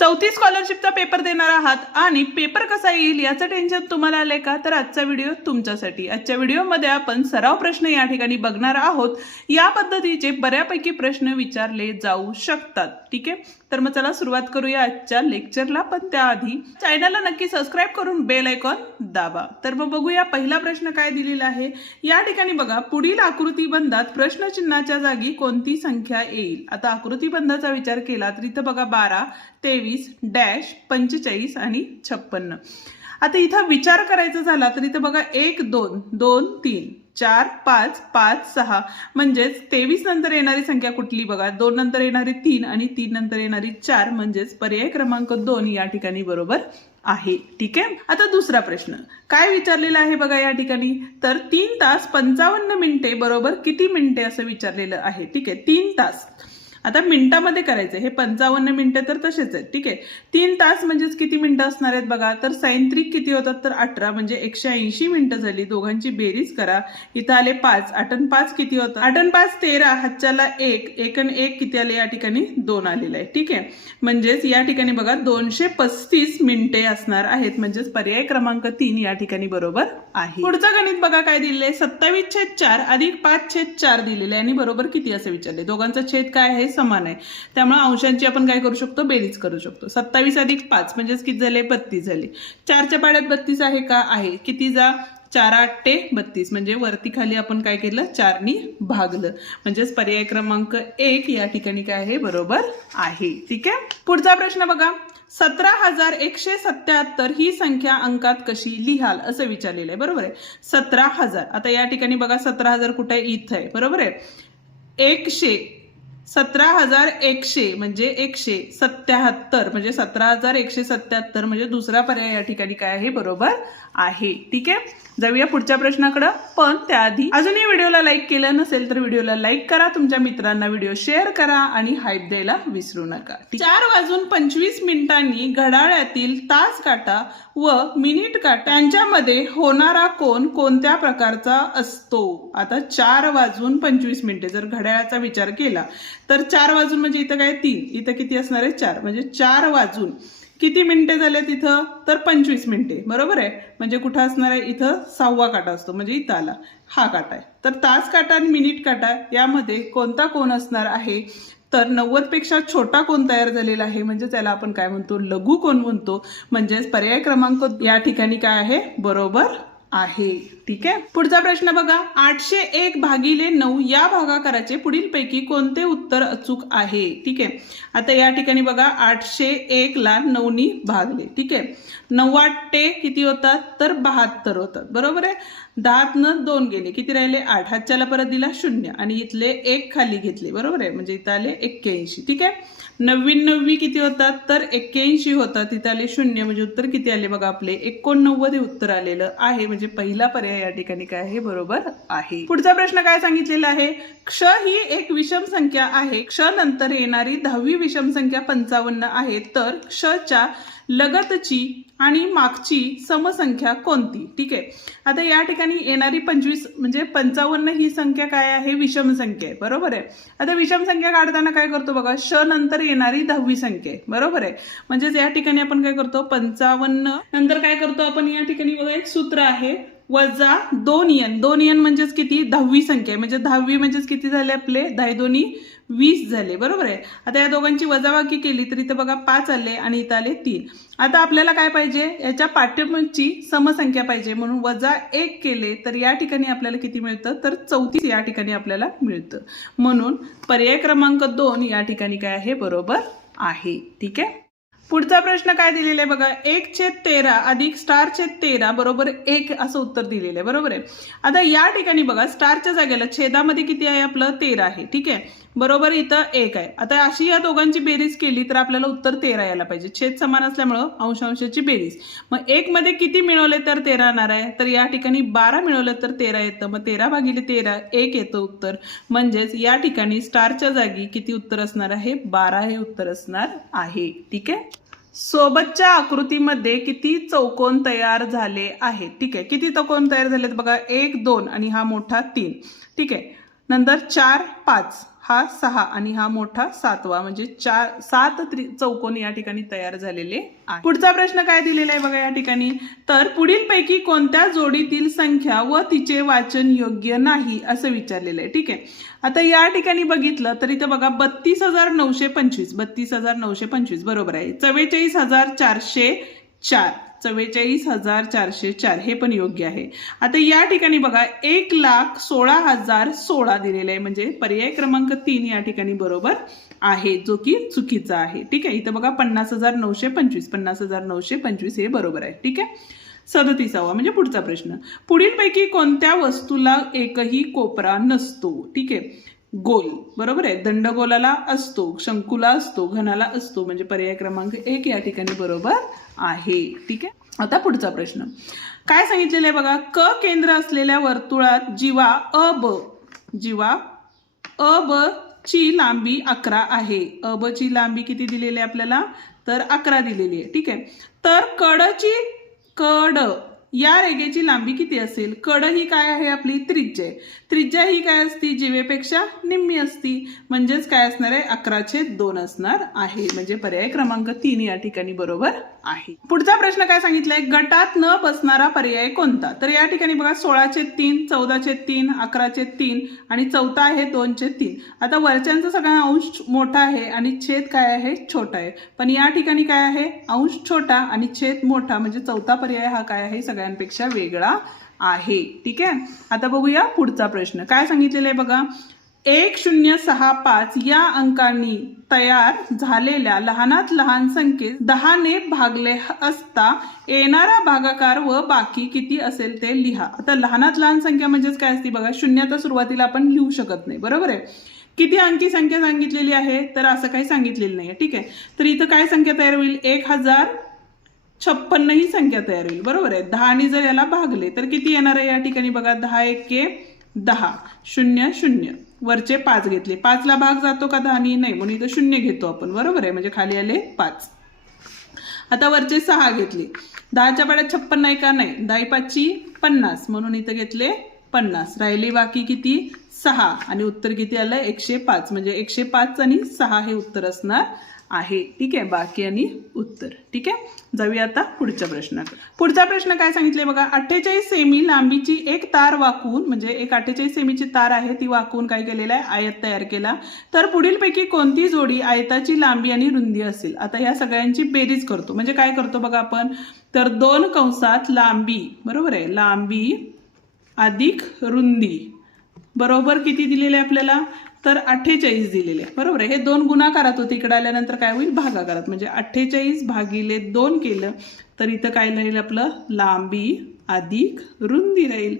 चौथी स्कॉलरशिपचा पेपर देणार आहात आणि पेपर कसा येईल याचं टेन्शन तुम्हाला आलंय का? तर आजचा व्हिडिओ तुमच्यासाठी. आजच्या व्हिडिओमध्ये आपण सराव प्रश्न या ठिकाणी बघणार आहोत. या पद्धतीचे बऱ्यापैकी प्रश्न विचारले जाऊ शकतात. ठीक आहे, तर मग चला सुरुवात करूया आजच्या लेक्चरला. पण त्याआधी चॅनलला नक्की सबस्क्राईब करून बेल आयकॉन दाबा. तर मग बघूया पहिला प्रश्न काय दिलेला आहे. या ठिकाणी बघा, पुढील आकृतीबंधात प्रश्नचिन्हाच्या जागी कोणती संख्या येईल. आता आकृतीबंधाचा विचार केला तर इथं बघा 12, 23, डॅश, 45 आणि 56. आता इथं विचार करायचा झाला तर इथं बघा 1, 2, 2, 3, 4, 5, 5, 6 म्हणजेच 23 नंतर येणारी संख्या कुठली बघा, 2 नंतर येणारी 3 आणि 3 नंतर येणारी 4 म्हणजेच पर्याय क्रमांक 2 या ठिकाणी बरोबर आहे. ठीक आहे, आता दुसरा प्रश्न काय विचारलेला आहे बघा या ठिकाणी. तर 3 तास 55 मिनिटे बरोबर किती मिनिटे असं विचारलेलं आहे. ठीक आहे, 3 तास आता मिनिटामध्ये करायचं, हे 55 मिनिटं तर तसेच आहेत. ठीक आहे, 3 तास म्हणजेच किती मिनिटं असणार आहेत बघा. तर सायंत्रिक किती होतात तर 18 म्हणजे 180 मिनिटं झाली. दोघांची बेरीज करा. इथं आले 5, 8 आणि 5 किती होतात, 8 आणि 5 13, हातच्याला 1, 1 आणि 1 किती आले या ठिकाणी 2 आलेलं आहे. ठीक आहे, म्हणजेच या ठिकाणी बघा 235 मिनिटे असणार आहेत. म्हणजेच पर्याय क्रमांक 3 या ठिकाणी बरोबर आहे. पुढचं गणित बघा काय दिलेलं आहे. 27/4 अधिक 5/4 दिलेले आणि बरोबर किती असं विचारले. दोघांचा छेद काय आहे, समान आहे. त्यामुळे अंशांची आपण काय करू शकतो, बेरीज करू शकतो. 27 अधिक 5 म्हणजेच किती झाले, 32 झाले. 4च्या पाड्यात 32 आहे का, आहे. किती जा 4 8 32 म्हणजे वरती खाली आपण काय केलं, 4 नी भागलं. म्हणजेच पर्याय क्रमांक 1 या ठिकाणी काय आहे, बरोबर आहे. ठीक आहे, पुढचा प्रश्न बघा. 17,177 ही संख्या अंकात कशी लिहाल असं विचारलेलं आहे. बरोबर आहे, 17,000. आता या ठिकाणी बघा 17,000 कुठे आहे, इथं आहे. बरोबर आहे, 100 17,100 म्हणजे 177 म्हणजे 17,177 म्हणजे दुसरा पर्याय या ठिकाणी काय आहे, बरोबर आहे. ठीक आहे, जाऊया पुढच्या प्रश्नाकडे. पण त्याआधी अजूनही व्हिडिओला लाईक केलं नसेल तर व्हिडिओला लाईक करा, तुमच्या मित्रांना व्हिडिओ शेअर करा आणि हाईप द्यायला विसरू नका. 4:25 घड्याळातील तास काटा व मिनिट काटा यांच्यामध्ये होणारा कोन कोणत्या प्रकारचा असतो. आता 4:25 जर घड्याळाचा विचार केला तर 4 वाजून म्हणजे इथं काय 3, इथं किती असणार आहे 4, म्हणजे 4 वाजून किती मिनिटे झाले तिथं तर 25 मिनिटे. बरोबर आहे, म्हणजे कुठं असणार आहे, इथं 6वा काटा असतो म्हणजे इथं आला हा काटा आहे. तर तास काटा आणि मिनिट काटा यामध्ये कोणता कोन असणार आहे तर 90 पेक्षा छोटा कोन तयार झालेला आहे. म्हणजे त्याला आपण काय म्हणतो, लघु कोन म्हणतो. म्हणजेच पर्याय क्रमांक या ठिकाणी काय आहे, बरोबर आहे. ठीक आहे, पुढचा प्रश्न बघा. 801/9 या भागाकाराचे पुढीलपैकी कोणते उत्तर अचूक आहे. ठीक आहे, आता या ठिकाणी बघा 801 ला 9 नी भागले. ठीक आहे, 9 किती होतात तर 72 होतात. बरोबर आहे, 10 2 गेले, किती राहिले 8, हातच्याला परत दिला 0 आणि इथले 1 खाली घेतले. बरोबर आहे, म्हणजे इथं आले 81. ठीक आहे, 99 किती होतात तर 81 होतात. तिथे आले 0 म्हणजे उत्तर किती आले बघा, आपले 89 हे उत्तर आलेलं आहे. म्हणजे पहिला पर्याय या ठिकाणी काय आहे, बरोबर आहे. पुढचा प्रश्न काय सांगितलेला आहे. क्ष ही एक विषम संख्या आहे. क्ष नंतर येणारी 10वी विषम संख्या 55 आहे. तर क्षच्या लगतची आणि मागची समसंख्या कोणती. ठीक आहे, आता या ठिकाणी येणारी 25 म्हणजे 55 ही संख्या काय आहे, विषम संख्या आहे. बरोबर आहे, आता विषम संख्या काढताना काय करतो बघा, श नंतर येणारी 10वी संख्या आहे. बरोबर आहे, म्हणजेच या ठिकाणी आपण काय करतो, 55 नंतर काय करतो आपण या ठिकाणी बघा एक सूत्र आहे, वजा 2n. 2n म्हणजेच किती, 10वी संख्या आहे. म्हणजे 10वी म्हणजेच किती झाले आपले, 10 दोन्ही 20 झाले. बरोबर आहे, आता या दोघांची वजाबाकी केली तर इथं बघा 5 आले आणि इथं आले 3. आता आपल्याला काय पाहिजे, याच्या पाठ्यक्रमाची समसंख्या पाहिजे. म्हणून वजा 1 केले तर या ठिकाणी आपल्याला किती मिळतं तर 34 या ठिकाणी आपल्याला मिळतं. म्हणून पर्याय क्रमांक 2 या ठिकाणी काय आहे, बरोबर आहे. ठीक आहे, पुढचा प्रश्न काय दिलेला आहे बघा. 1/13 अधिक स्टार/13 बरोबर 1 असं उत्तर दिलेलं आहे. बरोबर आहे, आता या ठिकाणी बघा स्टारच्या जागेला छेदामध्ये किती आहे आपलं 13 आहे. ठीक आहे, बरोबर इथं 1 आहे. आता अशी या दोघांची बेरीज केली तर आपल्याला उत्तर 13 यायला पाहिजे. छेद समान असल्यामुळं अंशांशाची बेरीज. मग 1 मध्ये किती मिळवले तर 13 येणार आहे. तर या ठिकाणी 12 मिळवलं तर 13 येतं. मग 13/13 1 येतं उत्तर. म्हणजेच या ठिकाणी स्टारच्या जागी किती उत्तर असणार आहे, 12 हे उत्तर असणार आहे. ठीक आहे, सोबतच्या आकृतीमध्ये किती चौकोन तयार झाले आहेत. ठीक आहे, किती चौकोन तयार झालेत बघा, 1 2 आणि हा मोठा 3. ठीक आहे, नंतर 4 5 हा 6 आणि हा मोठा 7वा म्हणजे 7 चौकोन या ठिकाणी तयार झालेले आहे. पुढचा प्रश्न काय दिलेला आहे बघा या ठिकाणी, तर पुढीलपैकी कोणत्या जोडीतील संख्या व तिचे वाचन योग्य नाही असं विचारलेलं आहे. ठीक आहे, आता या ठिकाणी बघितलं तर इथे बघा 32,925 32,925 बरोबर आहे. 44,404 44,404 हे पण योग्य आहे. आता या ठिकाणी बघा 1,16,016 दिलेले आहे म्हणजे पर्याय क्रमांक 3 या ठिकाणी बरोबर आहे, जो की चुकीचा आहे. ठीक आहे, इथं बघा 50,925 50,925 हे बरोबर आहे. ठीक आहे, 37वा म्हणजे पुढचा प्रश्न, पुढीलपैकी कोणत्या वस्तूला एकही कोपरा नसतो? ठीक आहे, गोल बरोबर आहे, दंडगोलाला असतो, शंकूला असतो, घनाला असतो म्हणजे पर्याय क्रमांक 1 या ठिकाणी बरोबर आहे. ठीक आहे, आता पुढचा प्रश्न काय सांगितलेलं आहे बघा, क केंद्र असलेल्या वर्तुळात जीवा अब ची लांबी 11 आहे. अब ची लांबी किती दिलेली आहे आपल्याला, तर 11 दिलेली आहे. ठीक आहे, तर कड या रेघेची लांबी किती असेल? कड ही काय आहे आपली त्रिज्या आहे. त्रिज्या ही काय असती, जीवेपेक्षा निम्मी असती म्हणजेच काय असणार आहे 11/2 असणार आहे म्हणजे पर्याय क्रमांक 3 या ठिकाणी बरोबर आहे. पुढचा प्रश्न काय सांगितलाय, गटात न बसणारा पर्याय कोणता? तर या ठिकाणी बघा 16/3 14/3 11/3 आणि चौथा आहे 2/3. आता वरच्यांचा सगळा अंश मोठा आहे आणि छेद काय आहे छोटा आहे, पण या ठिकाणी काय आहे अंश छोटा आणि छेद मोठा म्हणजे चौथा पर्याय हा काय आहे सगळ्यांपेक्षा वेगळा आहे. ठीक आहे, आता बघूया पुढचा प्रश्न काय सांगितलेला आहे बघा, 1065 या अंकांनी तयार झालेल्या लहानात लहान संख्येस 10 ने भागले असता येणारा भागाकार व बाकी किती असेल ते लिहा. आता लहानात लहान संख्या म्हणजेच काय असते बघा, शून्य तर सुरुवातीला आपण लिहू शकत नाही बरोबर आहे. किती अंकी संख्या सांगितलेली आहे तर असं काही सांगितलेलं नाही. ठीक आहे, तर इथं काय संख्या तयार होईल, 1056 ही संख्या तयार होईल बरोबर आहे. 10 जर याला भागले तर किती येणार आहे या ठिकाणी बघा, 10 1 10 0 0 वरचे 5 घेतले, 5 ला भाग जातो का 10 नाही म्हणून इथं 0 घेतो आपण बरोबर आहे म्हणजे खाली आले 5. आता वरचे 6 घेतले, 10च्या पाड्यात 56 नाही का, नाही 10 5 50 म्हणून इथं घेतले 50, राहिले बाकी किती 6 आणि उत्तर किती आलं 105 म्हणजे 105 आणि 6 हे उत्तर असणार आहे. ठीक आहे, बाकी आणि उत्तर. ठीक आहे, जाऊया आता पुढच्या प्रश्नाकडे. पुढचा प्रश्न काय सांगितले बघा, 48 सेमी लांबीची एक तार वाकवून म्हणजे एक 48 सेमीची तार आहे ती वाकवून काय केलेलं आहे आयत तयार केला, तर पुढीलपैकी कोणती जोडी आयताची लांबी आणि रुंदी असेल? आता ह्या सगळ्यांची बेरीज करतो म्हणजे काय करतो बघा आपण, तर 2 कंसात लांबी बरोबर आहे, लांबी अधिक रुंदी बरोबर किती दिलेले आपल्याला, तर 48 दिलेले बरोबर आहे. हे 2 गुणाकारात होते, इकडे आल्यानंतर काय होईल भागाकारात म्हणजे 48 भागिले 2 केलं तर इथं काय राहील आपलं लांबी अधिक रुंदी राहील.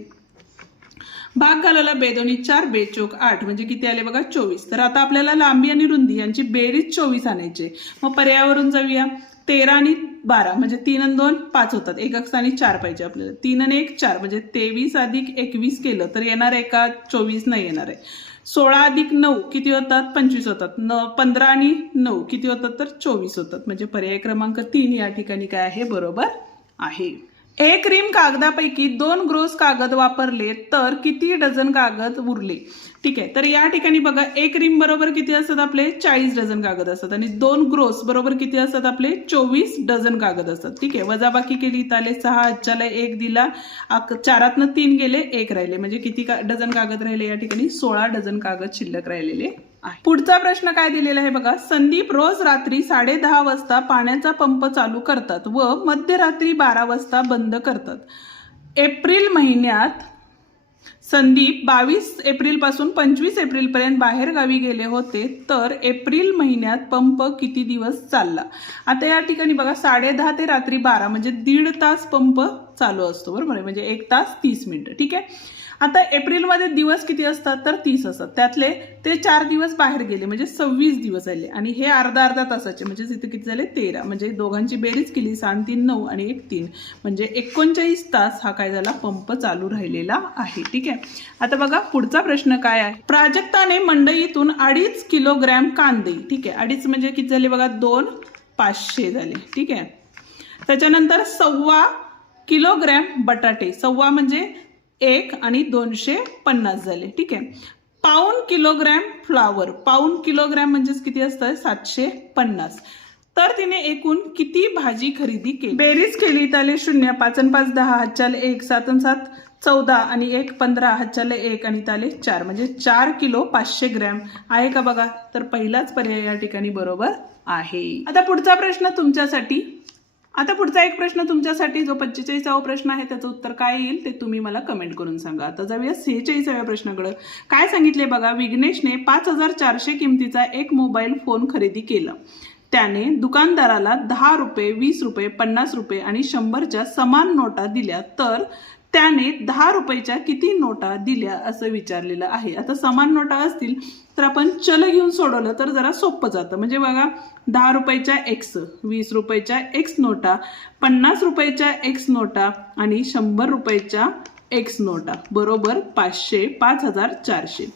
भाग घालवला 2 दोन्ही 4 बेचोक 8 म्हणजे किती आले बघा 24. तर आता आपल्याला लांबी आणि रुंदी यांची बेरीज 24 आणायचे. मग पर्यायावरून जाऊया, 13 आणि 12 म्हणजे 3 आणि 2 5 होतात, एक स्थानी 4 पाहिजे आपल्याला, 3 आणि 1 4 म्हणजे 23 अधिक 21 केलं तर येणार आहे का 24 नाही येणार आहे. 16 अधिक 9 किती होतात 25 होतात, 15 आणि 9 किती होतात तर 24 होतात म्हणजे पर्याय क्रमांक 3 या ठिकाणी काय आहे बरोबर आहे. 1 रिम कागदापैकी 2 ग्रोस कागद वापरले तर किती डझन कागद उरले? ठीक आहे, तर या ठिकाणी बघा 1 रिम बरोबर किती असतात आपले 40 डझन कागद असतात आणि 2 ग्रोस बरोबर किती असतात आपले 24 डझन कागद असतात. ठीक आहे, वजाबाकी केली तर आले 6, अच्छाला 1 दिला, 4तनं 3 गेले 1 राहिले म्हणजे किती डझन कागद राहिले या ठिकाणी 16 डझन कागद शिल्लक राहिलेले आहे. पुढचा प्रश्न काय दिलेला आहे बघा, संदीप रोज रात्री 10:30 वाजता पाण्याचा पंप चालू करतात व मध्यरात्री 12 वाजता बंद करतात. एप्रिल महिन्यात संदीप 22 एप्रिल पासून 25 एप्रिल पर्यंत बाहेर गावी गेले होते, तर एप्रिल महिन्यात पंप किती दिवस चालला? आता या ठिकाणी बघा 10:30 ते रात्री 12 म्हणजे 1.5 तास पंप चालू असतो बरोबर आहे म्हणजे 1 तास 30 मिनिटं. ठीक आहे, आता एप्रिलमध्ये दिवस किती असतात तर 30 असतात, त्यातले ते 4 दिवस बाहेर गेले म्हणजे 26 दिवस आले आणि हे अर्धा तासाचे म्हणजे इथे किती झाले 13 म्हणजे दोघांची बेरीज केली 6 3 9 आणि 1 3 म्हणजे 39 तास हा काय झाला पंप चालू राहिलेला आहे. ठीक आहे, आता बघा पुढचा प्रश्न काय आहे, प्राजक्ताने मंडईतून 2.5 किलोग्रॅम कांदे, ठीक आहे 2.5 म्हणजे किती झाले बघा 2 500 झाले. ठीक आहे, त्याच्यानंतर 1.25 किलोग्रॅम बटाटे, 1.25 म्हणजे 1 आणि 250 झाले. ठीक आहे, पाऊण किलोग्रॅम फ्लावर, पाऊण किलोग्रॅम म्हणजेच किती असतं 750. तर तिने एकूण किती भाजी खरेदी केली? बेरीज केली त्याले 0, 5 आणि 5 10, हातच्याले 1, 7 आणि 7 14 आणि 1 15, हातच्याले 1 आणि त्याले 4 म्हणजे 4 किलो 500 ग्रॅम आहे का बघा. तर पहिलाच पर्याय या ठिकाणी बरोबर आहे. आता पुढचा प्रश्न तुमच्यासाठी. आता पुढचा एक प्रश्न तुमच्यासाठी जो 45वा प्रश्न आहे त्याचं उत्तर काय येईल ते तुम्ही मला कमेंट करून सांगा. आता जाऊया 46व्या प्रश्नाकडे. काय सांगितले बघा. विघ्नेशने 5400 किमतीचा एक मोबाईल फोन खरेदी केला. त्याने दुकानदाराला 10 रुपये, 20 रुपये, 50 रुपये आणि 100च्या समान नोटा दिल्या. तर त्याने 10 रुपयाच्या किती नोटा दिल्या असं विचारलेलं आहे. आता समान नोटा असतील तर आपण चल घेऊन सोडवलं तर जरा सोपं जातं. म्हणजे बघा 10 रुपयाच्या एक्स, 20 रुपयाच्या एक्स नोटा, 50 रुपयाच्या एक्स नोटा आणि 100 रुपयाच्या एक्स नोटा बरोबर 500, 5400.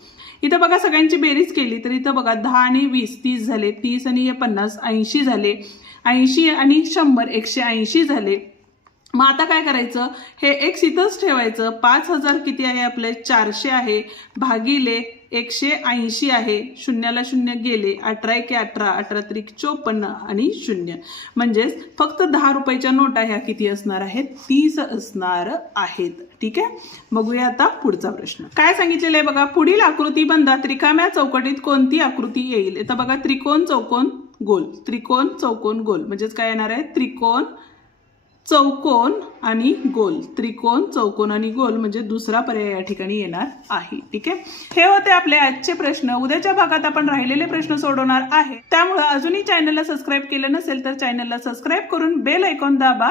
इथं बघा सगळ्यांची बेरीज केली तर इथं बघा 10 आणि 20 30 झाले, 30 आणि 50 80 झाले, 80 आणि 100 180 झाले. मग आता काय करायचं, हे एक्स इथंच ठेवायचं. 5000 किती आहे आपले 400 आहे, भागिले 180 आहे, शून्याला शून्य गेले, 18 1 18, 18 3 54 आणि 0 म्हणजेच फक्त 10 रुपयाच्या नोटा ह्या किती असणार आहेत 30 असणार आहेत. ठीक आहे. बघूया आता पुढचा प्रश्न. काय सांगितलेलं आहे बघा. पुढील आकृती बंधात रिकाम्या चौकटीत कोणती आकृती येईल. आता बघा त्रिकोण चौकोन गोल, त्रिकोण चौकोन गोल म्हणजेच काय येणार आहे त्रिकोण चौकोन आणि गोल, त्रिकोण चौकोन आणि गोल म्हणजे दुसरा पर्याय या ठिकाणी येणार आहे. ठीक आहे. हे होते आपले आजचे प्रश्न. उद्याच्या भागात आपण राहिलेले प्रश्न सोडवणार आहे. त्यामुळे अजूनही चॅनलला सबस्क्राईब केलं नसेल तर चॅनलला सबस्क्राईब करून बेल आयकॉन दाबा